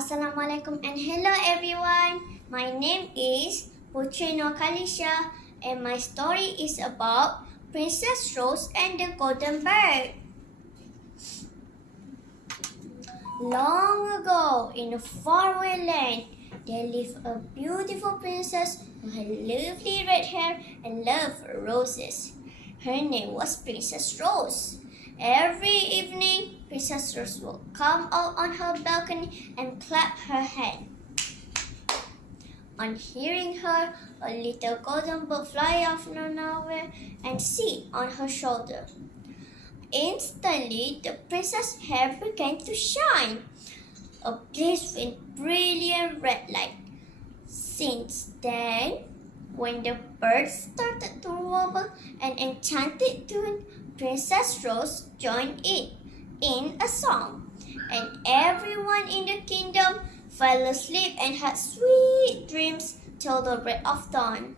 Assalamualaikum and hello everyone. My name is Putri Nur Qalesya and my story is about Princess Rose and the Golden Bird. Long ago, in a faraway land, there lived a beautiful princess who had lovely red hair and loved roses. Her name was Princess Rose. Every evening, Princess Rose would come out on her balcony and clap her hands. On hearing her, a little golden bird fly off from nowhere and sit on her shoulder. Instantly, the princess's hair began to shine, ablaze with brilliant red light. Since then, when the bird started to warble an enchanted tune, Princess Rose joined it in a song, and everyone in the kingdom fell asleep and had sweet dreams till the break of dawn.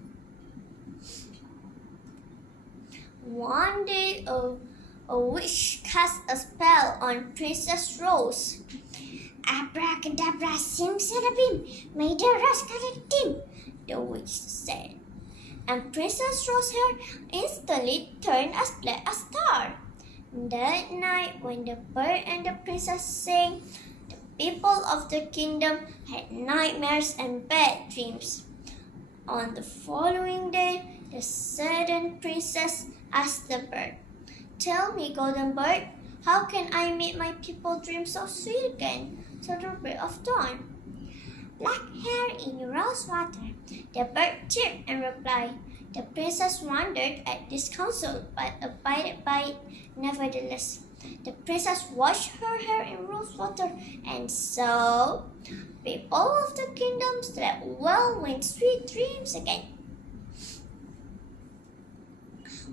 One day, a witch cast a spell on Princess Rose. Abracadabra, simsalabim, may the rascal dim, the witch said. And Princess Rose's hair instantly turned as black as tar. That night, when the bird and the princess sang, the people of the kingdom had nightmares and bad dreams. On the following day, the saddened princess asked the bird, "Tell me, golden bird, how can I make my people dream so sweet again till the break of dawn?" "Black hair in rose water," the bird chirped and replied. The princess wondered at this counsel, but abided by it nevertheless. The princess washed her hair in rose water, and so people of the kingdom slept well with sweet dreams again.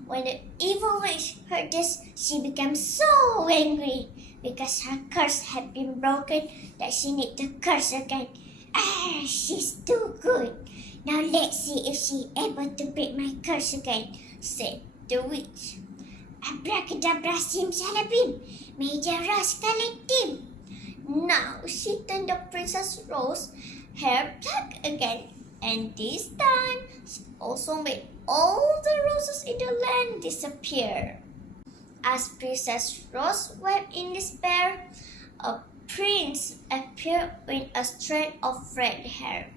When the evil witch heard this, she became so angry because her curse had been broken that she needed to curse again. She's too good. Now let's see if she's able to break my curse again, said the witch. Abracadabra, simsalabim, may the rascal dim. Now she turned the Princess Rose's hair black again, and this time she also made all the roses in the land disappear. As Princess Rose wept in despair, a prince appeared with a strand of red hair.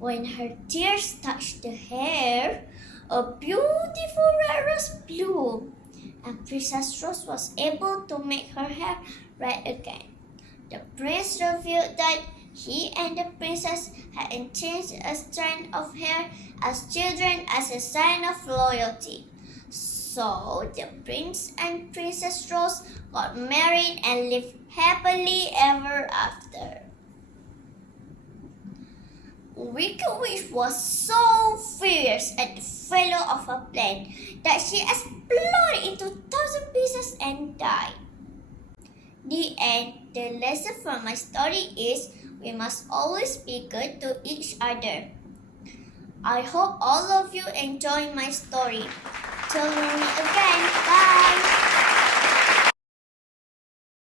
When her tears touched the hair, a beautiful red rose bloomed, and Princess Rose was able to make her hair red again. The prince revealed that he and the princess had exchanged a strand of hair as children as a sign of loyalty. So the prince and Princess Rose got married and lived happily ever after. Wicked Witch was so fierce at the failure of her plan that she exploded into 1,000 pieces and died. The end. The lesson from my story is we must always be good to each other. I hope all of you enjoy my story. Till we meet